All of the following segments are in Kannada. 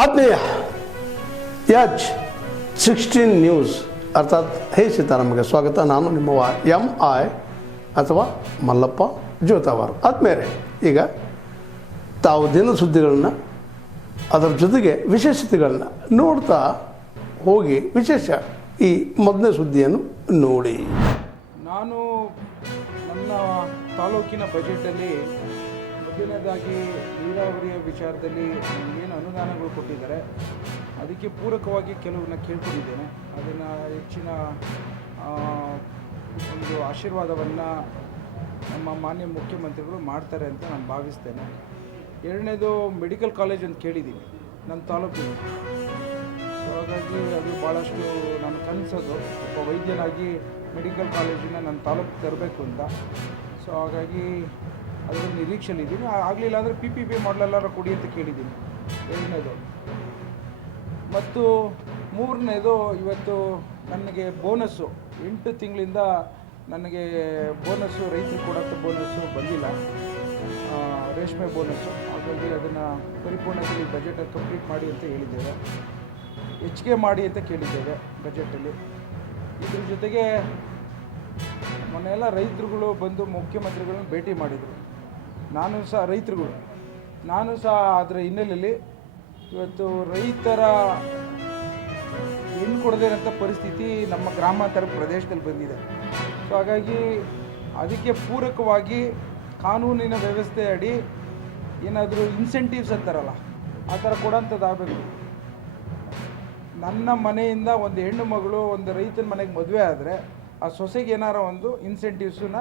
ಆತ್ಮೀಯ H16 ನ್ಯೂಸ್ ಅರ್ಥಾತ್ ಹೇ ಸೀತಾರಾಮಗೆ ಸ್ವಾಗತ. ನಾನು ನಿಮ್ಮವ MI ಅಥವಾ ಮಲ್ಲಪ್ಪ ಜೋತಾವಾರ್. ಆದ್ಮೇಲೆ ಈಗ ತಾವು ದಿನ ಸುದ್ದಿಗಳನ್ನ ಅದರ ಜೊತೆಗೆ ವಿಶೇಷತೆಗಳನ್ನ ನೋಡ್ತಾ ಹೋಗಿ ವಿಶೇಷ ಈ ಮೊದಲನೇ ಸುದ್ದಿಯನ್ನು ನೋಡಿ. ನಾನು ನನ್ನ ತಾಲೂಕಿನ ಬಜೆಟಲ್ಲಿ ಮೊದಲನೇದಾಗಿ ನೀರಾವರಿಯ ವಿಚಾರದಲ್ಲಿ ಏನು ಅನುದಾನಗಳು ಕೊಟ್ಟಿದ್ದಾರೆ ಅದಕ್ಕೆ ಪೂರಕವಾಗಿ ಕೆಲವನ್ನ ಕೇಳ್ಕೊಂಡಿದ್ದೇನೆ. ಅದನ್ನು ಹೆಚ್ಚಿನ ಒಂದು ಆಶೀರ್ವಾದವನ್ನು ನಮ್ಮ ಮಾನ್ಯ ಮುಖ್ಯಮಂತ್ರಿಗಳು ಮಾಡ್ತಾರೆ ಅಂತ ನಾನು ಭಾವಿಸ್ತೇನೆ. ಎರಡನೇದು ಮೆಡಿಕಲ್ ಕಾಲೇಜ್ ಅಂತ ಕೇಳಿದ್ದೀನಿ ನನ್ನ ತಾಲೂಕಿಗೆ. ಸೊ ಹಾಗಾಗಿ ಅದು ಭಾಳಷ್ಟು ನನ್ನ ಕನಸದು, ಒಬ್ಬ ವೈದ್ಯನಾಗಿ ಮೆಡಿಕಲ್ ಕಾಲೇಜನ್ನು ನನ್ನ ತಾಲೂಕಿಗೆ ತರಬೇಕು ಅಂತ. ಸೊ ಹಾಗಾಗಿ ಅದರ ನಿರೀಕ್ಷೆಯಲ್ಲಿದ್ದೀನಿ. ಆಗಲಿಲ್ಲ ಅಂದರೆ PPP ಮಾಡಲೆಲ್ಲಾರು ಕೊಡಿ ಅಂತ ಕೇಳಿದ್ದೀನಿ, ಎರಡನೇದು. ಮತ್ತು ಮೂರನೇದು, ಇವತ್ತು ನನಗೆ ಬೋನಸ್ಸು 8 ತಿಂಗಳಿಂದ ನನಗೆ ಬೋನಸ್ಸು, ರೈತರಿಗೆ ಕೊಡೋಂಥ ಬೋನಸ್ಸು ಬಂದಿಲ್ಲ, ರೇಷ್ಮೆ ಬೋನಸ್ಸು. ಹಾಗಾಗಿ ಅದನ್ನು ಪರಿಪೂರ್ಣವಾಗಿ ಬಜೆಟಲ್ಲಿ ಕಂಪ್ಲೀಟ್ ಮಾಡಿ ಅಂತ ಹೇಳಿದ್ದೇವೆ, ಹೆಚ್ಚಿಗೆ ಮಾಡಿ ಅಂತ ಕೇಳಿದ್ದೇವೆ ಬಜೆಟಲ್ಲಿ. ಇದ್ರ ಜೊತೆಗೆ ಮೊನ್ನೆಲ್ಲ ರೈತರುಗಳು ಬಂದು ಮುಖ್ಯಮಂತ್ರಿಗಳನ್ನ ಭೇಟಿ ಮಾಡಿದರು. ನಾನು ಸಹ ಅದರ ಹಿನ್ನೆಲೆಯಲ್ಲಿ ಇವತ್ತು ರೈತರ ಹೆಣ್ಣು ಕೊಡದೇ ಇರೋಂಥ ಪರಿಸ್ಥಿತಿ ನಮ್ಮ ಗ್ರಾಮಾಂತರ ಪ್ರದೇಶದಲ್ಲಿ ಬಂದಿದೆ. ಸೊ ಹಾಗಾಗಿ ಅದಕ್ಕೆ ಪೂರಕವಾಗಿ ಕಾನೂನಿನ ವ್ಯವಸ್ಥೆ ಅಡಿ ಏನಾದರೂ ಇನ್ಸೆಂಟಿವ್ಸ್ ಅಂತಾರಲ್ಲ, ಆ ಥರ ಕೊಡೋಂಥದ್ದಾಗಬೇಕು. ನನ್ನ ಮನೆಯಿಂದ ಒಂದು ಹೆಣ್ಣು ಮಗಳು ಒಂದು ರೈತನ ಮನೆಗೆ ಮದುವೆ ಆದರೆ ಆ ಸೊಸೆಗೆ ಏನಾರ ಒಂದು ಇನ್ಸೆಂಟಿವ್ಸನ್ನ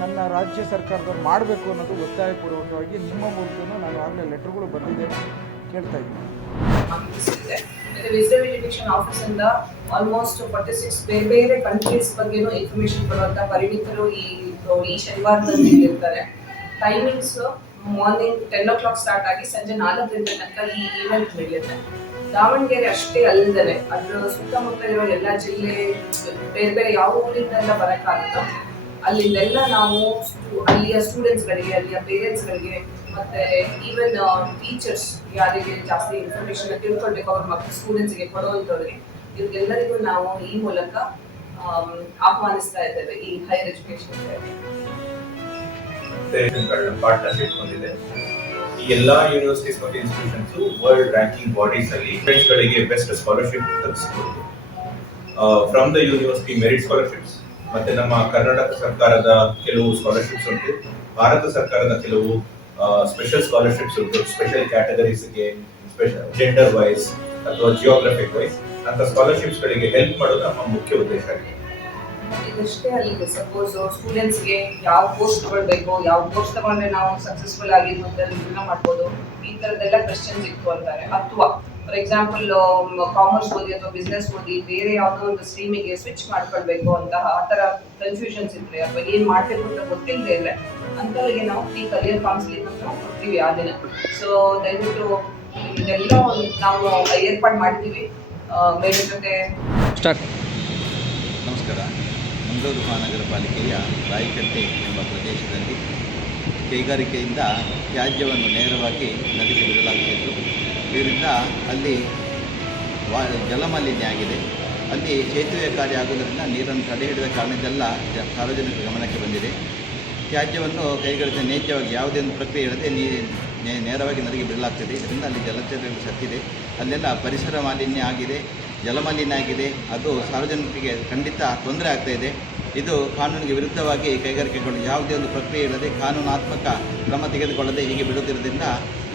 ನನ್ನ ರಾಜ್ಯ ಸರ್ಕಾರದವ್ರು ಮಾಡಬೇಕು ಅನ್ನೋದು ಒತ್ತಾಯಪೂರ್ವಕವಾಗಿ ನಿಮ್ಮ ಮೂಲಕ ನಾನು ಆಗಲೇ ಲೆಟರ್ಗಳು ಬಂದಿದ್ದೇನೆ, ಕೇಳ್ತಾ ಇದ್ದೀನಿ. ವಿಸ್ಡಮ್ ಎಜುಕೇಶನ್ ಆಫೀಸಿಂದ ಆಲ್ಮೋಸ್ಟ್ 46 ಬೇರೆ ಬೇರೆ ಕಂಟ್ರೀಸ್ ಬಗ್ಗೆನೂ ಇನ್ಫಾರ್ಮೇಶನ್ ಕೊಡುವಂಥ ಪರಿಣಿತರು ಈ ಶನಿವಾರದಲ್ಲಿ ಇರ್ತಾರೆ. ಟೈಮಿಂಗ್ಸ್ ಮಾರ್ನಿಂಗ್ 10 o'clock ಸ್ಟಾರ್ಟ್ ಆಗಿ ಸಂಜೆ 4 ಗಂಟೆ ತನಕ ಈ ಈವೆಂಟ್ ನಡೆಯುತ್ತೆ. ದಾವಣಗೆರೆ ಅಷ್ಟೇ ಅಲ್ಲದೆ ಅದ್ರ ಸುತ್ತಮುತ್ತ ಇರೋ ಎಲ್ಲ ಜಿಲ್ಲೆ, ಬೇರೆ ಬೇರೆ ಯಾವ ಊರಿಂದೆಲ್ಲ ಬರೋಕ್ಕಾಗುತ್ತೋ ಅಲ್ಲಿಂದೆಲ್ಲ ನಾವು ಅಲ್ಲಿಯ ಸ್ಟೂಡೆಂಟ್ಸ್ಗಳಿಗೆ, ಅಲ್ಲಿಯ ಪೇರೆಂಟ್ಸ್ಗಳಿಗೆ, ಮತ್ತೆ ಈವನ್ ಟೀಚರ್ಸ್ ಯಾರಿಗೆ ಜಾಸ್ತಿ ಇನ್ಫಾರ್ಮೇಶನ್ ತಿಳ್ಕೊಳ್ಬೇಕು ಅವ್ರ ಮಕ್ಕಳು ಸ್ಟೂಡೆಂಟ್ಸ್ಗೆ ಕೊಡುವಂಥವ್ರಿಗೆ, ಇವ್ರಿಗೆಲ್ಲರಿಗೂ ನಾವು ಈ ಮೂಲಕ ಆಹ್ವಾನಿಸ್ತಾ ಇದ್ದೇವೆ ಈ ಹೈಯರ್ ಎಜುಕೇಶನ್ ಪಾರ್ಟ್ನರ್ಶಿಪ್ ಹೊಂದಿದೆ. ಈ ಎಲ್ಲಾ ಯೂನಿವರ್ಸಿಟೀಸ್ ಮತ್ತು ಇನ್ಸ್ಟಿಟ್ಯೂಷನ್ಸ್ ವರ್ಲ್ಡ್ ರ್ಯಾಂಕಿಂಗ್ ಬಾಡೀಸ್ ಅಲ್ಲಿ ಸ್ಟೂಡೆಂಟ್ಸ್ ಗಳಿಗೆ ಬೆಸ್ಟ್ ಸ್ಕಾಲರ್ಶಿಪ್ ತರಿಸಿಕೊಡುವುದು. From the university merit scholarships, ಮತ್ತೆ ನಮ್ಮ ಕರ್ನಾಟಕ ಸರ್ಕಾರದ ಕೆಲವು ಸ್ಕಾಲರ್ಶಿಪ್ಸ್ ಉಂಟು, ಭಾರತ ಸರ್ಕಾರದ ಕೆಲವು ಸ್ಪೆಷಲ್ ಸ್ಕಾಲರ್ಶಿಪ್ಸ್ ಉಂಟು. ಸ್ಪೆಷಲ್ ಕ್ಯಾಟಗರೀಸ್ಗೆ, ಸ್ಪೆಷಲ್ ಜೆಂಡರ್ ವೈಸ್ ಅಥವಾ ಜಿಯೋಗ್ರಫಿಕ್ ವೈಸ್ ಅಂತ ಸ್ಕಾಲರ್ಶಿಪ್ಸ್ ಗಳಿಗೆ ಹೆಲ್ಪ್ ಮಾಡೋದು ನಮ್ಮ ಮುಖ್ಯ ಉದ್ದೇಶ ಆಗಿದೆ. ಇದಷ್ಟೇ ಅಲ್ಲಿದೆ. ಸಪೋಸ್ ಸ್ಟೂಡೆಂಟ್ಸ್ಗೆ ಯಾವ ಕೋರ್ಸ್ ತಗೊಳ್ಬೇಕು, ಯಾವ ಕೋರ್ಸ್ ತಗೊಂಡ್ರೆ ನಾವು ಸಕ್ಸಸ್ಫುಲ್ ಆಗಿ ಮುಂದೆ ಜೀವನ ಮಾಡ್ಬೋದು, ಈ ಥರದ್ದೆಲ್ಲ ಕ್ವೆಶ್ಚನ್ಸ್ ಇತ್ತು ಅಂತಾರೆ. ಅಥವಾ ಫಾರ್ ಎಕ್ಸಾಂಪಲ್ ಕಾಮರ್ಸ್ ಓದಿ ಅಥವಾ ಬಿಸ್ನೆಸ್ ಓದಿ ಬೇರೆ ಯಾವುದೋ ಒಂದು ಸ್ಟ್ರೀಮಿಗೆ ಸ್ವಿಚ್ ಮಾಡ್ಕೊಳ್ಬೇಕು ಅಂತ ಆ ಥರ ಕನ್ಫ್ಯೂಷನ್ಸ್ ಇದ್ರೆ, ಅಥವಾ ಏನು ಮಾಡಬೇಕು ಅಂತ ಗೊತ್ತಿಲ್ಲದೆ ಇದ್ರೆ ಅಂಥವ್ರಿಗೆ ನಾವು ಈ ಕರಿಯರ್ ಕೌನ್ಸಿಲಿಂಗ್ ಅಂತ ಕೊಡ್ತೀವಿ ಆ ದಿನ. ಸೊ ದಯವಿಟ್ಟು ಇದೆಲ್ಲ ನಾವು ಏರ್ಪಾಡು ಮಾಡ್ತೀವಿ. ಬೇರೆ ಜೊತೆ ನಮಸ್ಕಾರ. ಮಂಗಳೂರು ಮಹಾನಗರ ಪಾಲಿಕೆಯ ರಾಯಕಟ್ಟೆ ಎಂಬ ಪ್ರದೇಶದಲ್ಲಿ ಕೈಗಾರಿಕೆಯಿಂದ ತ್ಯಾಜ್ಯವನ್ನು ನೇರವಾಗಿ ನದಿಗೆ ಬಿಡಲಾಗುತ್ತಿತ್ತು. ಇದರಿಂದ ಅಲ್ಲಿ ಜಲಮಾಲಿನ್ಯ ಆಗಿದೆ. ಅಲ್ಲಿ ಸೇತುವೆ ಕಾರ್ಯ ಆಗುವುದರಿಂದ ನೀರನ್ನು ತಡೆ ಹಿಡಿದ ಕಾರಣದೆಲ್ಲ ಸಾರ್ವಜನಿಕ ಗಮನಕ್ಕೆ ಬಂದಿದೆ. ತ್ಯಾಜ್ಯವನ್ನು ಕೈಗಾರಿಕೆ ನೈಜವಾಗಿ ಯಾವುದೇ ಒಂದು ಪ್ರಕ್ರಿಯೆ ಇಲ್ಲದೆ ನೇರವಾಗಿ ನದಿಗೆ ಬಿಡಲಾಗ್ತದೆ. ಇದರಿಂದ ಅಲ್ಲಿ ಜಲಚರಗಳು ಸತ್ತಿದೆ. ಅಲ್ಲೆಲ್ಲ ಪರಿಸರ ಮಾಲಿನ್ಯ ಆಗಿದೆ, ಜಲಮಾಲಿನ್ಯ ಆಗಿದೆ. ಅದು ಸಾರ್ವಜನಿಕರಿಗೆ ಖಂಡಿತ ತೊಂದರೆ ಆಗ್ತಾಯಿದೆ. ಇದು ಕಾನೂನಿಗೆ ವಿರುದ್ಧವಾಗಿ ಕೈಗಾರಿಕೆಗಳು ಯಾವುದೇ ಒಂದು ಪ್ರಕ್ರಿಯೆ ಇಲ್ಲದೆ ಕಾನೂನಾತ್ಮಕ ಕ್ರಮ ತೆಗೆದುಕೊಳ್ಳದೆ ಹೀಗೆ ಬಿಡುತ್ತಿರೋದ್ರಿಂದ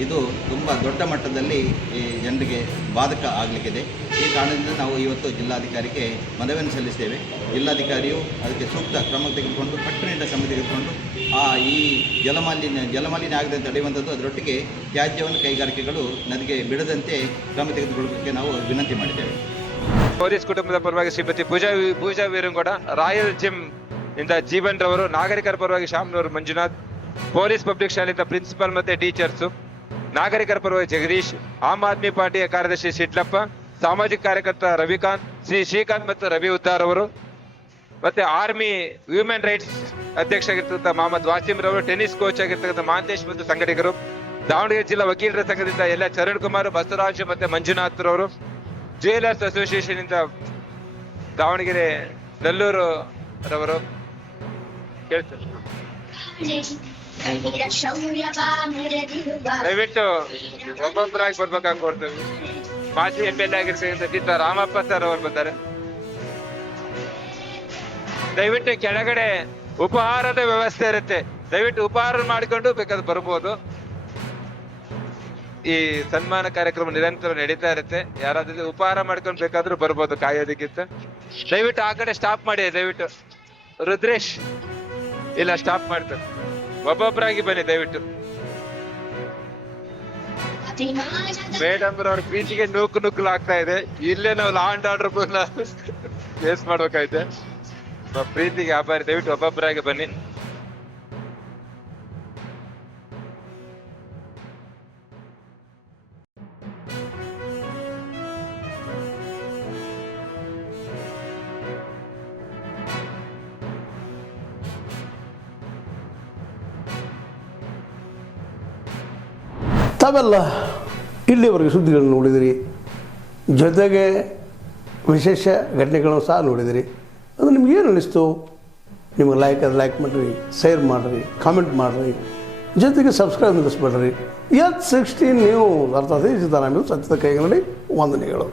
ಇದು ತುಂಬ ದೊಡ್ಡ ಮಟ್ಟದಲ್ಲಿ ಈ ಜನರಿಗೆ ಬಾಧಕ ಆಗಲಿಕ್ಕಿದೆ. ಈ ಕಾರಣದಿಂದ ನಾವು ಇವತ್ತು ಜಿಲ್ಲಾಧಿಕಾರಿಗೆ ಮನವಿಯನ್ನು ಸಲ್ಲಿಸ್ತೇವೆ. ಜಿಲ್ಲಾಧಿಕಾರಿಯು ಅದಕ್ಕೆ ಸೂಕ್ತ ಕ್ರಮ ತೆಗೆದುಕೊಂಡು ಕಟ್ಟುನಿಟ್ಟಿನ ಕ್ರಮ ತೆಗೆದುಕೊಂಡು ಈ ಜಲಮಾಲಿನ್ಯ ಆಗದೆ ತಡೆಯುವಂಥದ್ದು, ಅದರೊಟ್ಟಿಗೆ ತ್ಯಾಜ್ಯವನ್ನು ಕೈಗಾರಿಕೆಗಳು ನದಿಗೆ ಬಿಡದಂತೆ ಕ್ರಮ ತೆಗೆದುಕೊಳ್ಳೋದಕ್ಕೆ ನಾವು ವಿನಂತಿ ಮಾಡಿದ್ದೇವೆ. ಪೊಲೀಸ್ ಕುಟುಂಬದ ಪರವಾಗಿ ಶ್ರೀಮತಿ ಪೂಜಾ ವೀರಂಗೌಡ, ರಾಯಲ್ ಜಿಮ್ ಇಂದ ಜೀವನ್ ರವರು, ನಾಗರಿಕರ ಪರವಾಗಿ ಶ್ಯಾಮ್ನವರು ಮಂಜುನಾಥ್, ಪೊಲೀಸ್ ಪಬ್ಲಿಕ್ ಶಾಲೆಯಿಂದ ಪ್ರಿನ್ಸಿಪಾಲ್ ಮತ್ತೆ ಟೀಚರ್ಸು, ನಾಗರಿಕರ ಪರವಾಗಿ ಜಗದೀಶ್, ಆಮ್ ಆದ್ಮಿ ಪಾರ್ಟಿಯ ಕಾರ್ಯದರ್ಶಿ ಶಿಡ್ಲಪ್ಪ, ಸಾಮಾಜಿಕ ಕಾರ್ಯಕರ್ತ ರವಿಕಾಂತ್, ಶ್ರೀಕಾಂತ್ ಮತ್ತು ರವಿ ಉದ್ದಾರ್ ಅವರು, ಮತ್ತೆ ಆರ್ಮಿ ಹ್ಯೂಮನ್ ರೈಟ್ಸ್ ಅಧ್ಯಕ್ಷ ಆಗಿರ್ತಕ್ಕಂಥ ಮೊಹಮ್ಮದ್ ವಾಸಿಂ ರವರು, ಟೆನ್ನಿಸ್ ಕೋಚ್ ಆಗಿರ್ತಕ್ಕಂಥ ಮಹಾಂತೇಶ್ ಮತ್ತು ಸಂಘಟಕರು, ದಾವಣಗೆರೆ ಜಿಲ್ಲಾ ವಕೀಲರ ಸಂಘದಿಂದ ಎಲ್ಲ ಚರಣ್ ಕುಮಾರ್, ಬಸವರಾಜ್ ಮತ್ತೆ ಮಂಜುನಾಥ್ ರವರು, ಜುವೆಲರ್ಸ್ ಅಸೋಸಿಯೇಷನ್ ಇಂದ ದಾವಣಗೆರೆ ನಲ್ಲೂರು ರವರು ಕೇಳ್ತಾರೆ. ದಯವಿಟ್ಟು ಒಬ್ಬೊಬ್ಬರಾಗಿ ಬರ್ಬೇಕಾಗಿ ಕೊಡ್ತೇವೆ. ಮಾಜಿ MLA ಆಗಿರ್ತಕ್ಕಂಥ ರಾಮಪ್ಪ ಸರ್ ಅವರು ಬಂದ್ದಾರೆ. ದಯವಿಟ್ಟು ಕೆಳಗಡೆ ಉಪಹಾರದ ವ್ಯವಸ್ಥೆ ಇರುತ್ತೆ, ದಯವಿಟ್ಟು ಉಪಹಾರ ಮಾಡಿಕೊಂಡು ಬೇಕಾದ್ರೆ ಬರ್ಬೋದು. ಈ ಸನ್ಮಾನ ಕಾರ್ಯಕ್ರಮ ನಿರಂತರ ನಡೀತಾ ಇರುತ್ತೆ. ಯಾರಾದ್ರೂ ಉಪಹಾರ ಮಾಡ್ಕೊಂಡು ಬೇಕಾದ್ರೂ ಬರ್ಬೋದು ಕಾಯೋದಕ್ಕಿಂತ. ದಯವಿಟ್ಟು ಆ ಕಡೆ ಸ್ಟಾಪ್ ಮಾಡಿ. ದಯವಿಟ್ಟು ರುದ್ರೇಶ್ ಇಲ್ಲ ಸ್ಟಾಪ್ ಮಾಡ್ತಾರೆ. ಒಬ್ಬೊಬ್ಬರಾಗಿ ಬನ್ನಿ ದಯವಿಟ್ಟು. ಮೇಡಮ್ ಅವ್ರ ಪ್ರೀತಿಗೆ ನೂಕುಲಾಗ್ತಾ ಇದೆ. ಇಲ್ಲೇ ನಾವು ಲಾ ಅಂಡ್ ಆರ್ಡರ್ ಫೇಸ್ ಮಾಡ್ಬೇಕಾಯ್ತೆ. ಪ್ರೀತಿಗೆ ಆಭಾರಿ. ದಯವಿಟ್ಟು ಒಬ್ಬೊಬ್ಬರಾಗಿ ಬನ್ನಿ. ತಾವೆಲ್ಲ ಇಲ್ಲಿವರೆಗೆ ಸುದ್ದಿಗಳನ್ನು ನೋಡಿದಿರಿ, ಜೊತೆಗೆ ವಿಶೇಷ ಘಟನೆಗಳನ್ನು ಸಹ ನೋಡಿದಿರಿ. ಅದು ನಿಮ್ಗೇನು ಅನ್ನಿಸ್ತು? ನಿಮಗೆ ಲೈಕ್ ಮಾಡಿರಿ, ಶೇರ್ ಮಾಡಿರಿ, ಕಾಮೆಂಟ್ ಮಾಡಿರಿ, ಜೊತೆಗೆ ಸಬ್ಸ್ಕ್ರೈಬ್ ನಿಲ್ಲಿಸ್ಬೇಡ್ರಿ. H16 ನ್ಯೂಸ್ ಅರ್ಥಾತ್ ಈ ಸಿದ್ದರಾಮಯ್ಯ ಸತ್ಯದ ಕೈಗಳಲ್ಲಿ ವಂದನೆಗಳು.